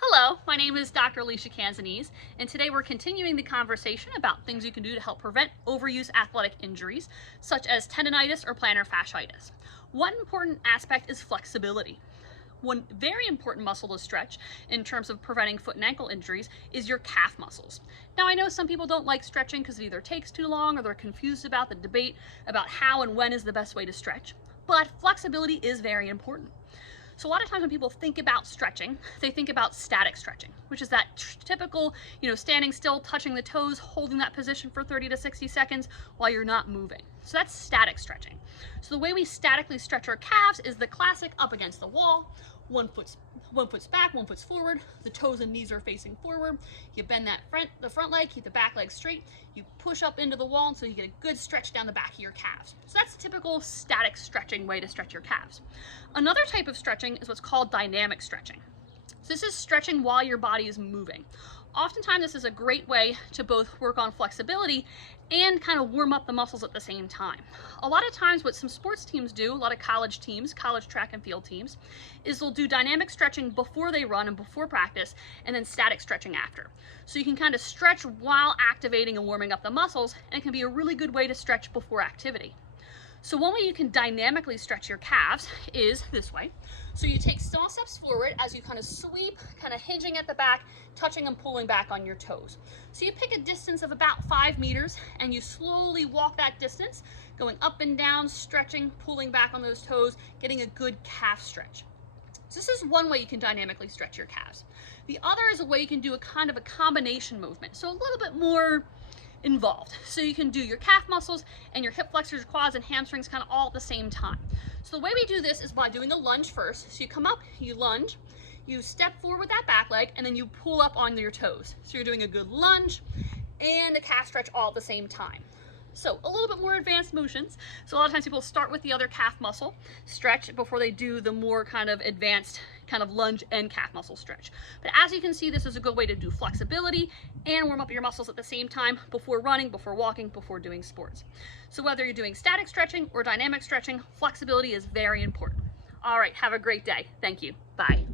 Hello, my name is Dr. Alicia Canzanese, and today we're continuing the conversation about things you can do to help prevent overuse athletic injuries, such as tendonitis or plantar fasciitis. One important aspect is flexibility. One very important muscle to stretch in terms of preventing foot and ankle injuries is your calf muscles. Now, I know some people don't like stretching because it either takes too long or they're confused about the debate about how and when is the best way to stretch, but flexibility is very important. So a lot of times when people think about stretching, they think about static stretching, which is that typical, standing still, touching the toes, holding that position for 30 to 60 seconds while you're not moving. So that's static stretching. So the way we statically stretch our calves is the classic up against the wall, one foot's back, one foot's forward, the toes and knees are facing forward. You bend the front leg, keep the back leg straight. You push up into the wall so you get a good stretch down the back of your calves. So that's a typical static stretching way to stretch your calves. Another type of stretching is what's called dynamic stretching. So this is stretching while your body is moving. Oftentimes this is a great way to both work on flexibility and kind of warm up the muscles at the same time. A lot of times what some sports teams do, a lot of college teams, college track and field teams, is they'll do dynamic stretching before they run and before practice, and then static stretching after. So you can kind of stretch while activating and warming up the muscles, and it can be a really good way to stretch before activity. So one way you can dynamically stretch your calves is this way. So you take small steps forward as you kind of sweep, kind of hinging at the back, touching and pulling back on your toes. So you pick a distance of about 5 meters and you slowly walk that distance, going up and down, stretching, pulling back on those toes, getting a good calf stretch. So this is one way you can dynamically stretch your calves. The other is a way you can do a kind of a combination movement. So a little bit more involved. So you can do your calf muscles and your hip flexors, quads, and hamstrings kind of all at the same time. So the way we do this is by doing a lunge first. So you come up, you lunge, you step forward with that back leg, and then you pull up on your toes. So you're doing a good lunge and a calf stretch all at the same time. So a little bit more advanced motions. So a lot of times people start with the other calf muscle stretch before they do the more kind of advanced kind of lunge and calf muscle stretch. But as you can see, this is a good way to do flexibility and warm up your muscles at the same time before running, before walking, before doing sports. So whether you're doing static stretching or dynamic stretching, flexibility is very important. All right, have a great day. Thank you. Bye.